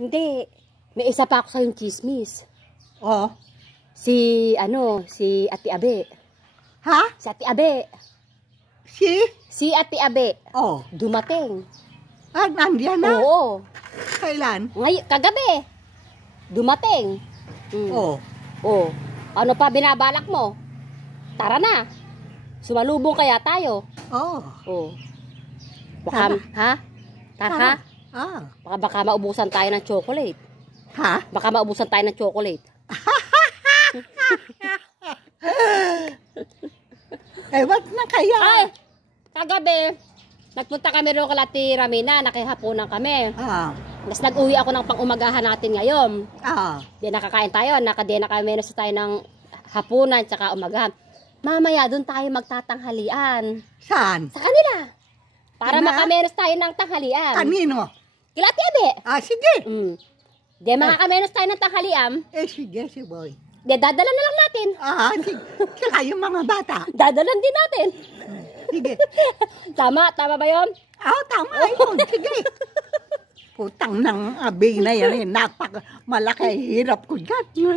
Hindi. May isa pa ako sa yung chismis. Oh. Si Ate Abe. Ha? Si Ate Abe. Si Ate Abe. Oh. Dumating. Ah, nandiyan na? Oo. Kailan? Kagabi. Dumating. Oh. Oh. Ano pa binabalak mo? Tara na. Sumalubong kaya tayo. Oh. Oh. Baka, ha? Tara. Ah. Baka maubusan tayo ng chocolate. Ha? Baka maubusan tayo ng chocolate. Ba't na kaya? Ay! Kagabi, nagpunta kami rin kala Ate Ramina, nakihapunan kami. Ah. Tapos nag-uwi ako ng pang-umagahan natin ngayon. Ah. Di nakakain tayo, nakamenos tayo ng hapunan tsaka umagahan. Mamaya doon tayo magtatanghalian. Saan? Sa kanila. Para Sina? makamenos tayo ng tanghalian. Kanino? Kila Ate Abe. Ah, sige. Di makakamenos tayo ng tanghalian. Sige, si boy. Di dadala na lang natin. Ah, sige. Kaya yung mga bata. Dadalan din natin. Sige. Tama ba yun? Ah, tama yun. Sige. Putang ng abi na yan. Malaki hirap ko dyan.